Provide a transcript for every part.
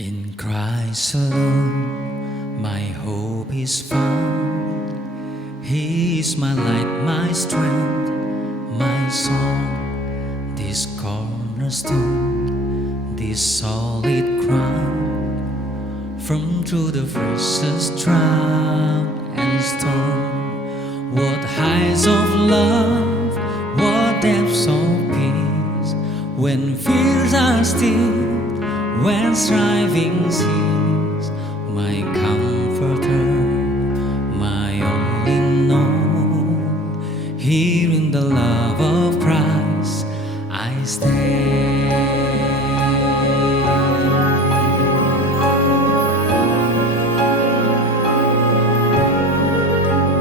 In Christ alone, my hope is found. He is my light, my strength, my song. This cornerstone, this solid ground. From through the fiercest drought and storm, what heights of love, what depths of peace. When fears are still, when striving cease, my comforter, my only known. Here in the love of Christ I stand.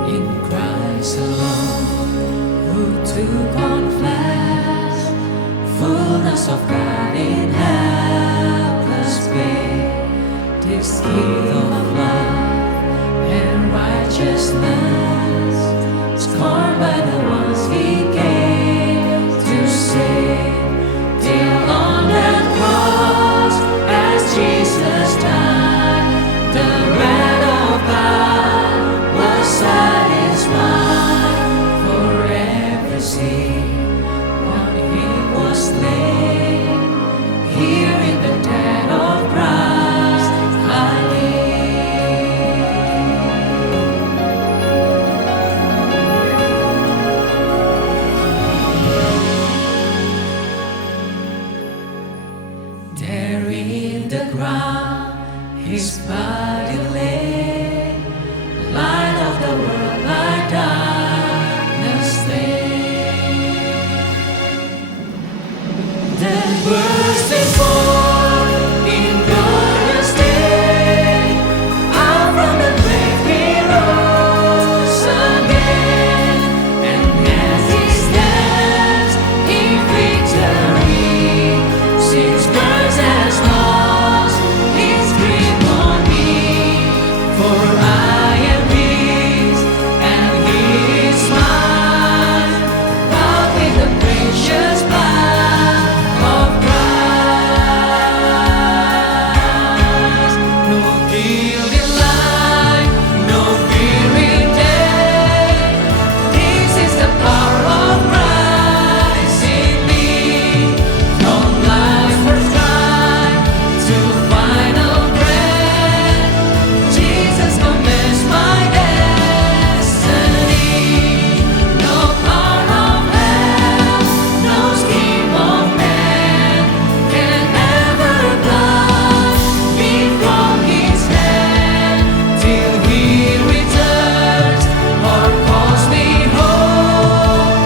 In Christ alone, who took on flesh, fullness of God in helpless pain, this gift of love and righteousness, scorned by the ones He came to save. Till on that cross, as Jesus died, the wrath of God was satisfied. For every sin on Him was slain. Here in the dead of Christ I live. There in the ground His body lay, light of the world by darkness slain. Then bursting forth in glorious day, out from the grave He rose again. And as He stands in victory, sin's curse has lost its grip on me. For I am His and He is mine, bought with the precious blood of Christ. No guilt in life, no fear in death. This is the power of Christ in me. From life's first cry to final breath, Jesus commands my destiny. No power of hell, no scheme of man can ever pluck me from His hand. Till He returns or calls me home,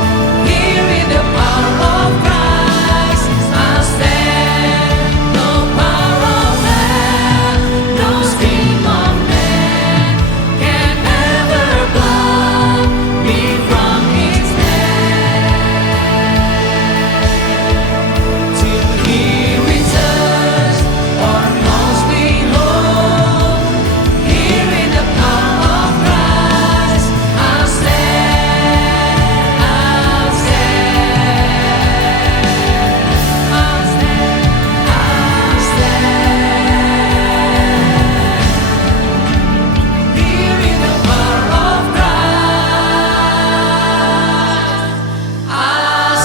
here in the power of Christ I'll stand. No power of hell, no scheme of man can ever pluck me from His hand. Till He returns or calls me home, here in the power of Christ I'll stand. I'll stand. I'll stand. I'll stand. Here in the power of Christ I'll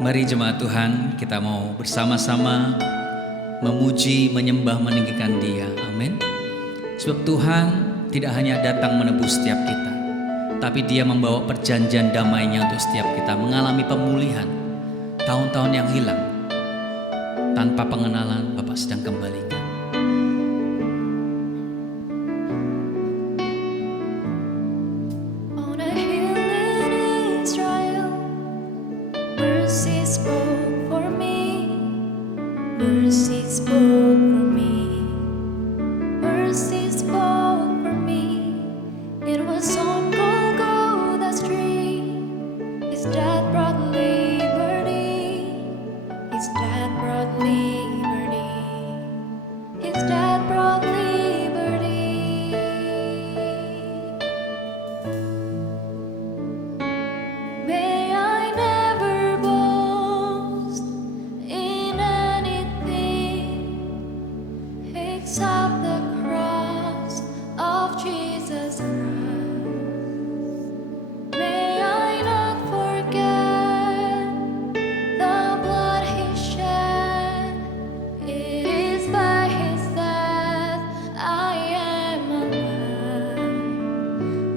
Mari jemaat Tuhan, kita mau bersama-sama memuji, menyembah, meninggikan Dia. Amin. Sebab Tuhan tidak hanya datang menebus setiap kita, tapi Dia membawa perjanjian damai-Nya untuk setiap kita mengalami pemulihan tahun-tahun yang hilang. Tanpa pengenalan, Bapak sedang kembalikan. On a hill in Israel, mercy spoke for me. Mercy spoke for me. Mercy spoke for me. It was on Golgotha's tree. His death brought liberty. His death brought liberty. His that brought liberty. May I never boast in anything except the cross of Jesus Christ. May I not forget the blood He shed. It is by His death I am alive.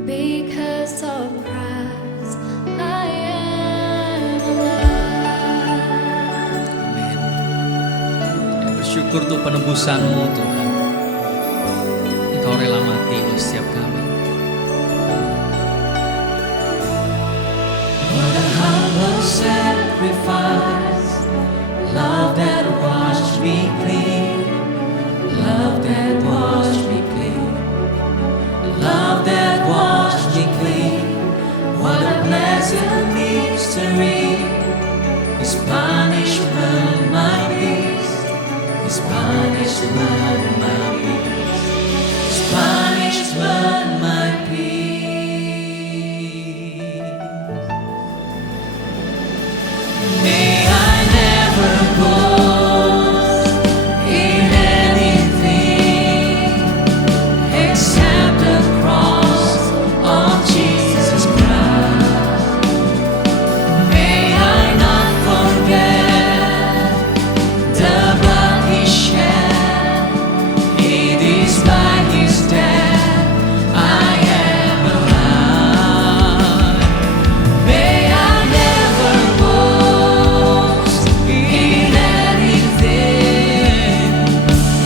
Because of Christ I am alive. Amin. Bersyukur untuk penebusan-Mu Tuhan. Engkau rela mati untuk setiap kami. What a humble sacrifice, love that washed me clean, love that washed me clean, love that washed me clean. What a blessed mystery, His punishment my peace, His punishment my peace, His punishment my peace. May I never boast in anything except the cross of Jesus Christ. May I not forget the blood He shed. It is by His death I am alive. May I never boast in anything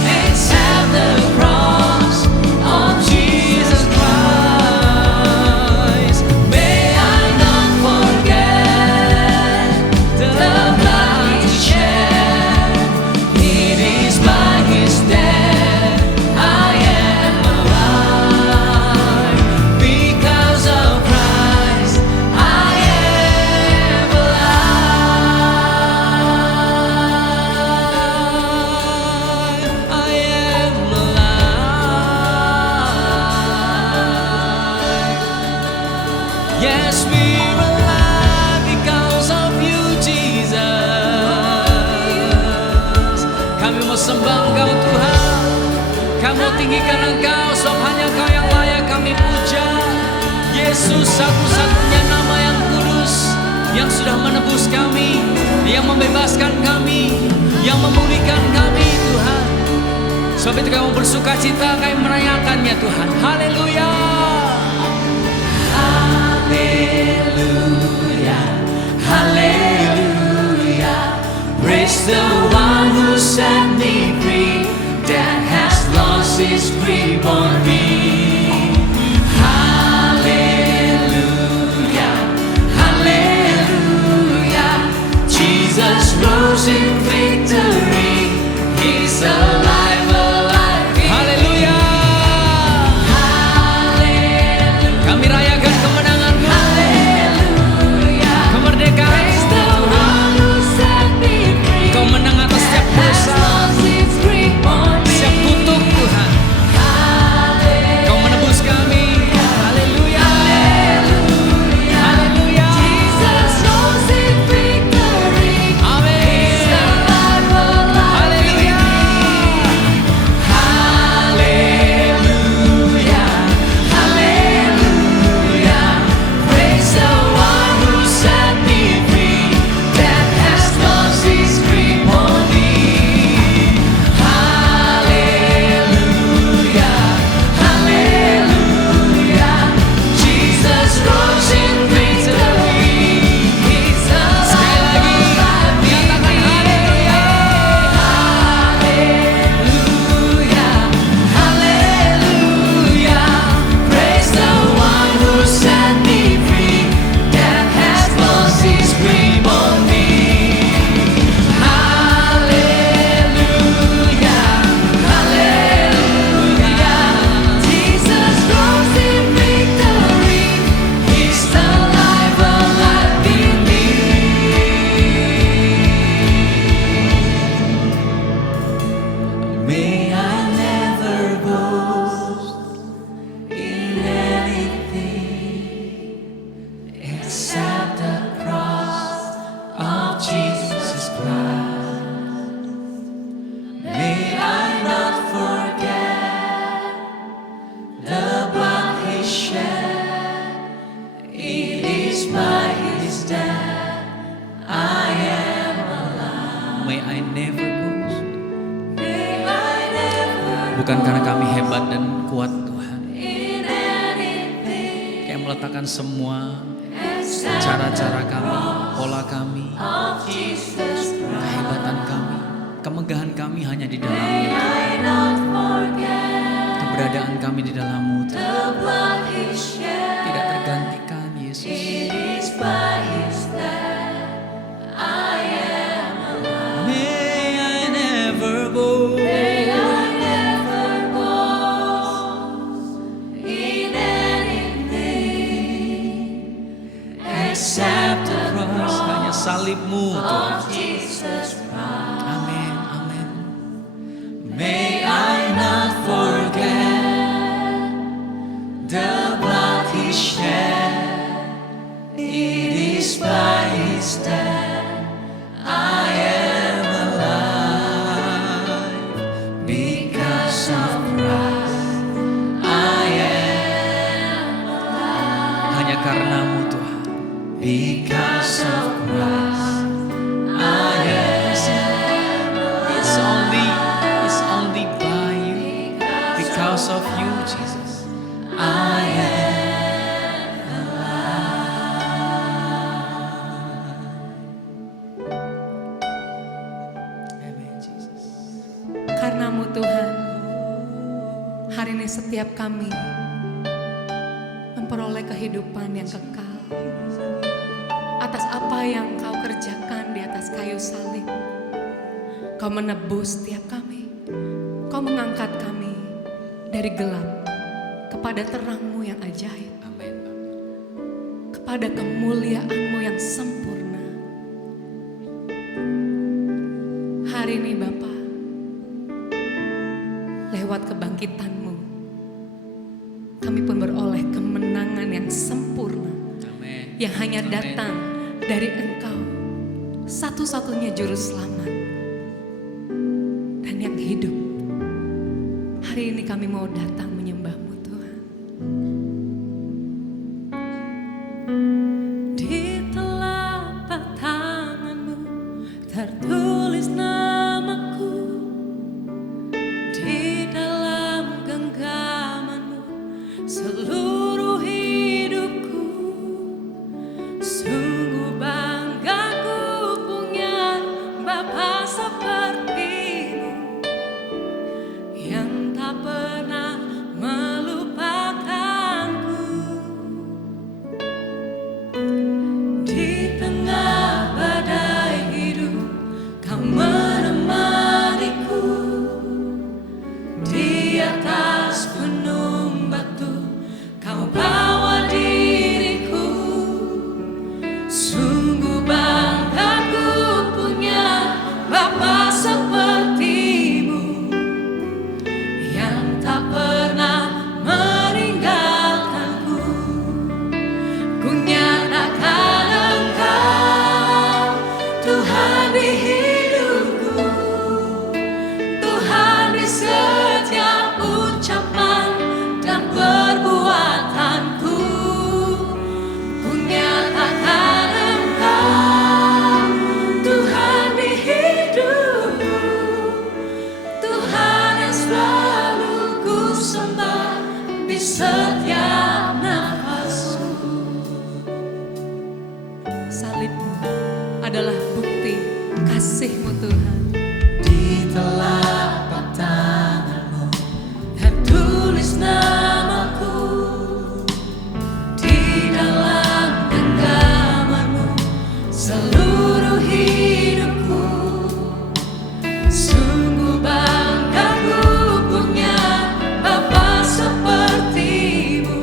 except the cross of Jesus Christ. May I not forget the blood He shed. It is by His death I am alive. Because of Christ I am alive. I am alive. Yes, we're alive because of You, Jesus. Kami mau sembah Engkau Tuhan. Kami mau tinggikan Engkau, sebab hanya Engkau yang layak kami puja. Yesus, satu-satunya nama yang kudus, yang sudah menebus kami, yang membebaskan kami, yang memulihkan kami Tuhan. Sebab itu kami mau bersuka cita, kami merayakannya Tuhan. Haleluya. Haleluya, haleluya. Praise the one who set me free, that has lost his grip on me. Haleluya, haleluya. Jesus rose in victory. He's alive, alive. Haleluya. Haleluya. Kami rayakan kemenangan-Mu. Haleluya. Kemerdekaan Engkau menang atas setiap dosa, setiap kutuk Tuhan. Engkau menebus kami. Haleluya. Haleluya. Amin. Haleluya. Bukan karena kami hebat dan kuat Tuhan. Kami meletakkan semua cara-cara kami, pola kami, kehebatan kami, kemegahan kami hanya di dalam-Mu. Keberadaan kami di dalam-Mu tidak tergantikan, Yesus. May I never boast except the cross, hanya salib-Mu Tuhan. Amin, amin. May I not forget the blood He shed. It is by His death I am alive. Because of Christ I am alive. Hanya karena-Mu Tuhan. Because of Christ I am alive. It's only by You. Because of You, Jesus, I am alive. Amen, Jesus. Karena-Mu Tuhan, hari ini setiap kami memperoleh kehidupan yang kekal atas apa yang Kau kerjakan di atas kayu salib. Kau menebus setiap kami. Kau mengangkat kami dari gelap kepada terang-Mu yang ajaib, Amin. kepada kemuliaan-Mu yang sempurna. Hari ini Bapa, lewat kebangkitan-Mu, kami pun beroleh kemenangan yang sempurna, Amin. yang hanya Amin. datang dari Engkau, satu-satunya juru selamat dan yang hidup. Hari ini kami mau datang menyembah-Mu Tuhan. Di telapak tangan-Mu tertulis namaku, di dalam genggaman-Mu seluruh hidupku. Sungguh bangga ku punya Bapa seperti-Mu yang tak pernah melupakanku. Di tengah badai hidup Kau menemaniku, di atas gunung batu Kau bawa diriku. Sungguh bangga ku punya Bapa seperti-Mu yang tak pernah meninggalkanku. Ku nyatakan Engkau Tuhan di hidupku, Tuhan di setiap ucapan dan perbuatanku. Ku nyatakan Engkau Tuhan di hidupku, Tuhan yang selalu ku sembah di setiap nafasku. Salib-Mu adalah bukti kasih-Mu Tuhan. Di telapak tangan-Mu Tertulis namaku, di dalam genggaman-Mu seluruh hidupku. Sungguh bangga ku punya Bapa seperti-Mu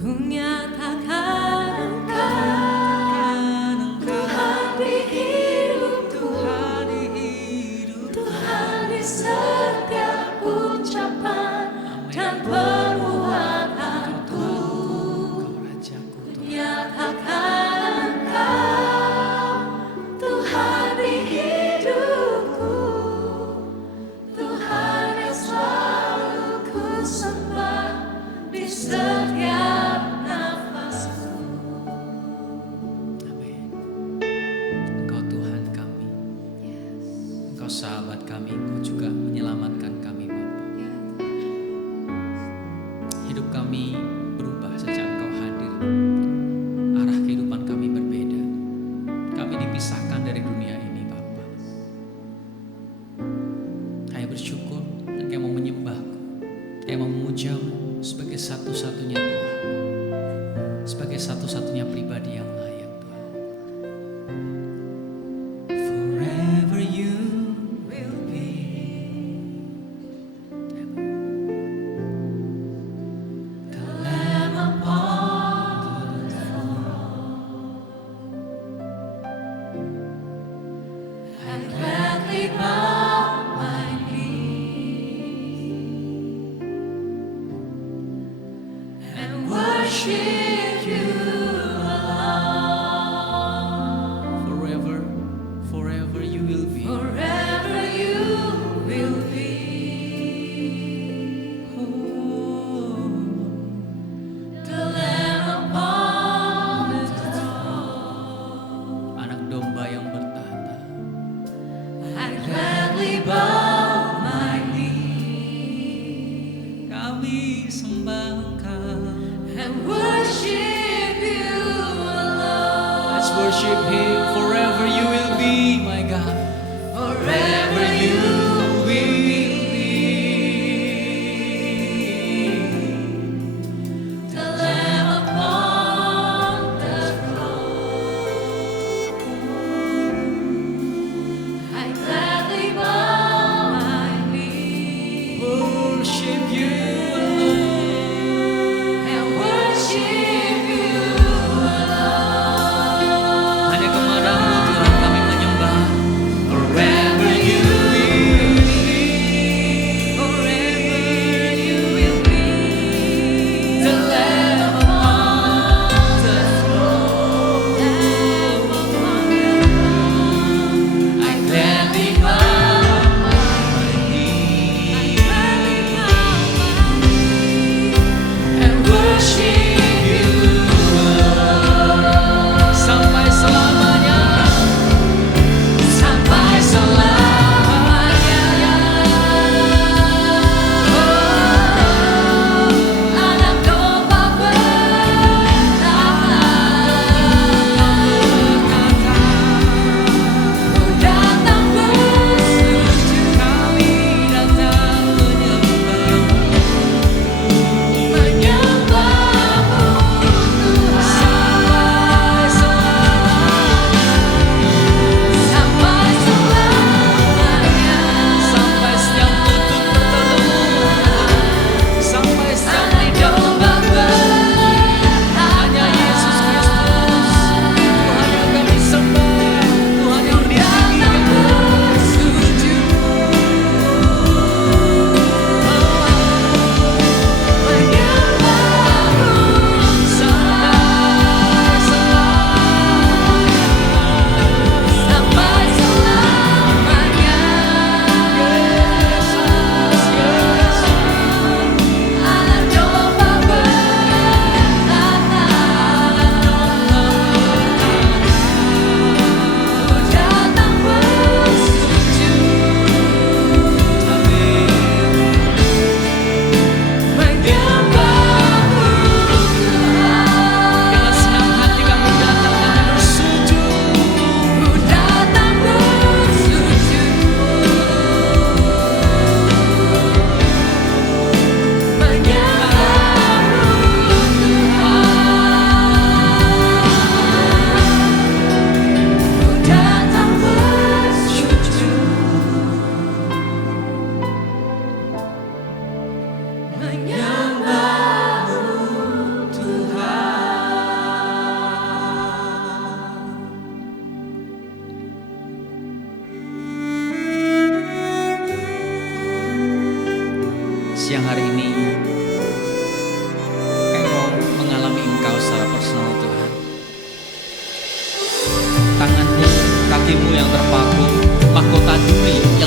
Ku nyatakan Engkau Tuhan di hidupku, Tuhan di setiap ucapan dan perbuatanku. Nyatakan Engkau Tuhan di hidupku, Tuhan yang selalu ku sembah di setiap nafasku. Amin. Engkau Tuhan kami, Engkau sahabat kami, Engkau juga menyelamatkan kami Bapa. Hidup kami berubah sejak Engkau hadir. Arah kehidupan kami berbeda. Kami dipisahkan dari dunia ini Bapa. Kami bersyukur dan kami mau menyembah-Mu, kami mau memuja-Mu sebagai satu-satunya Tuhan, sebagai satu-satunya pribadi yang layak Tuhan. Forever you will be the Lamb upon the throne. I gladly bow my knee and worship you alone. Forever, forever you will be. Forever you will be the Lamb upon the throne. Anak domba yang bertahta. I gladly bow my knee Kami sembah Engkau. and worship you alone. Let's worship Him. Forever you will be, my God. Forever you will be the Lamb upon the throne. I gladly bow my knee Worship you alone. and worship you alone. Hanya kepadamu Tuhan kami menyembah. Forever you will be.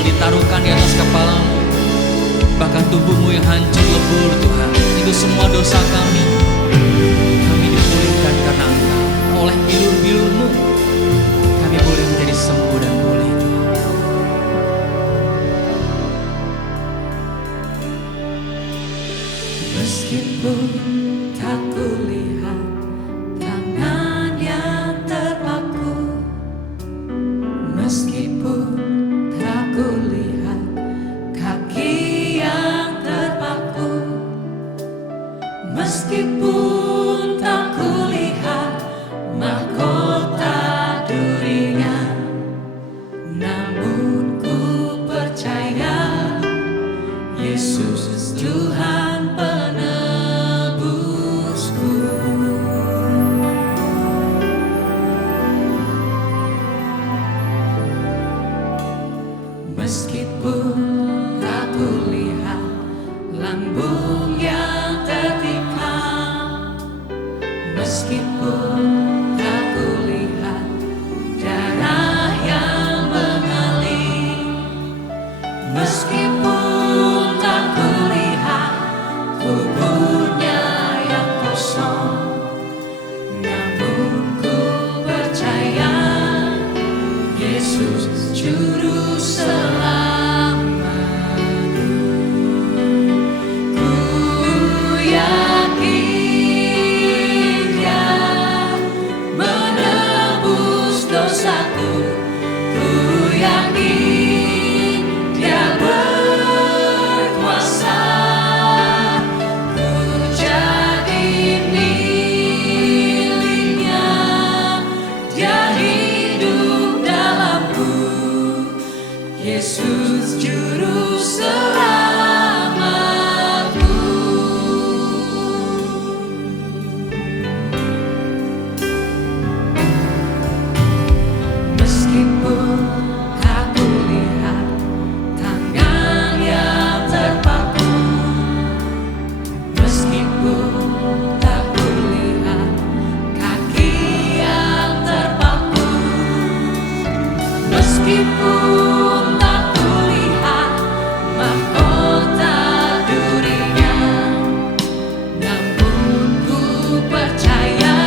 sedang ditaruhkan di atas kepalamu. Bahkan tubuhmu yang hancur lebur Tuhan, itu semua dosa kami. Kami dipulihkan karena Engkau. Oleh bilur-bilur-Mu kami boleh menjadi sembuh dan pulih. Meskipun tak kulihat tangan yang terpaku, meskipun tak kulihat kaki yang terpaku, meskipun tak kulihat mahkota durinya, namun ku percaya Yesus Tuhan penebusku. Meskipun tak kulihat lambung yang tertikam, meskipun tak kulihat darah yang mengalir, meskipun tak kulihat kuburnya yang kosong, namun ku percaya Yesus Juru Selamatku. Ku yakin Dia menebus dosaku. Ku yakin Dia berkuasa. Ku jadi miliknya. Dia hidup dalamku. Yesus Juru Selamatku. Meskipun tak kulihat tangan yang terpaku, meskipun tak kulihat kaki yang terpaku, meskipun tak kulihat mahkota durinya, namun ku percaya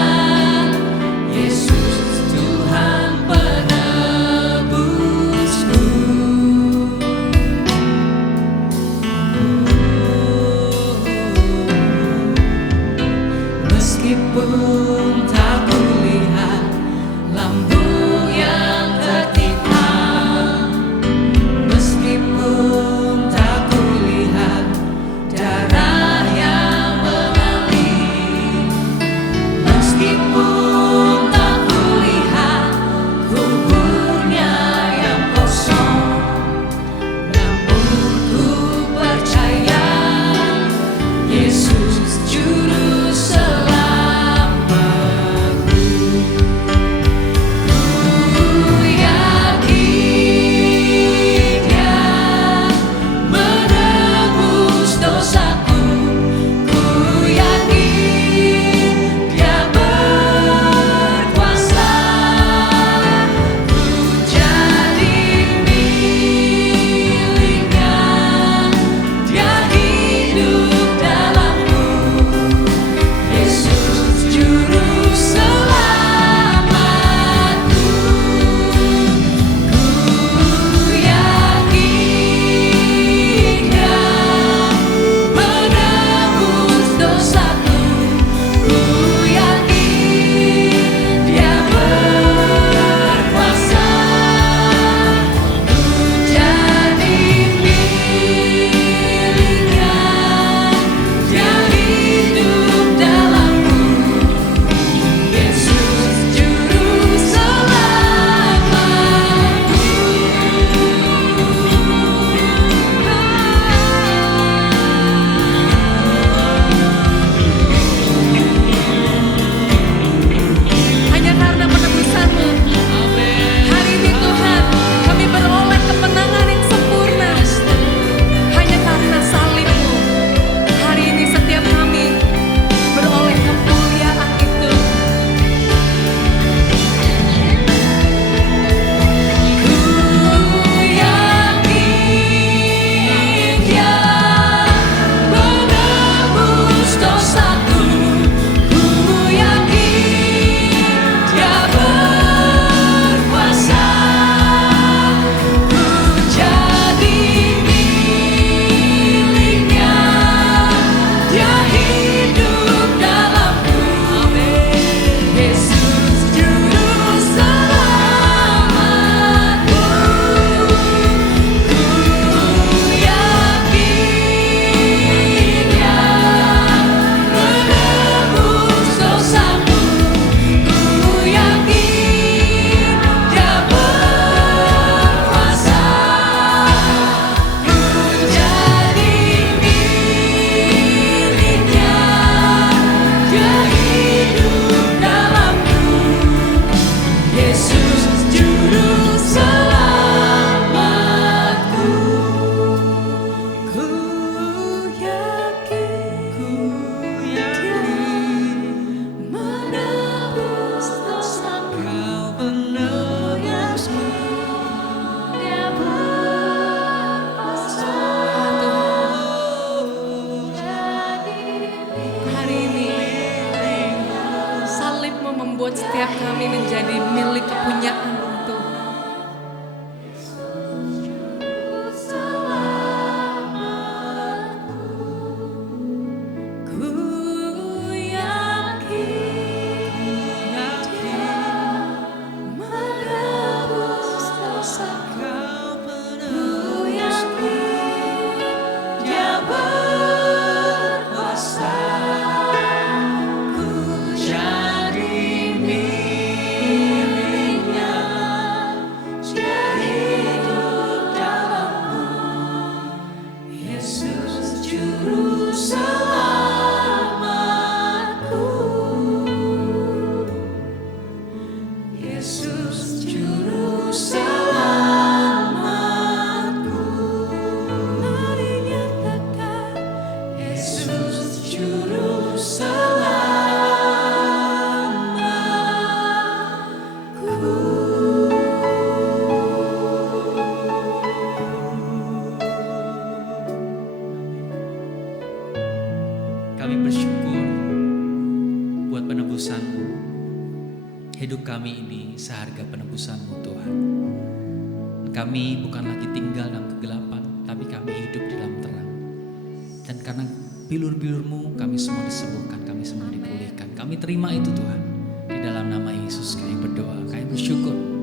Yesus Tuhan penebusku. Meskipun tak kulihat lambung yang tertikam, meskipun tak kulihat darah yang mengalir, meskipun tak kulihat kuburnya yang kosong, namun ku percaya Yesus Juru Selamatku. Ku membuat setiap kami menjadi milik kepunyaan-Mu Tuhan. Ku yakin Dia menebus dosaku. Ku yakin Dia berkuasa. Ku jadi miliknya. Dia hidup dalamku. Yesus juru selamatku. Yesus juru selamatku. Mari nyatakan Yesus juru selamatku. Kami bersyukur buat penebusan-Mu. Hidup kami ini seharga penebusan-Mu Tuhan. Kami bukan lagi tinggal dalam kegelapan, tapi kami hidup di dalam terang. Dan karena bilur-bilur-Mu kami semua disembuhkan, kami semua dipulihkan. Kami terima itu Tuhan. Di dalam nama Yesus kami berdoa, kami bersyukur.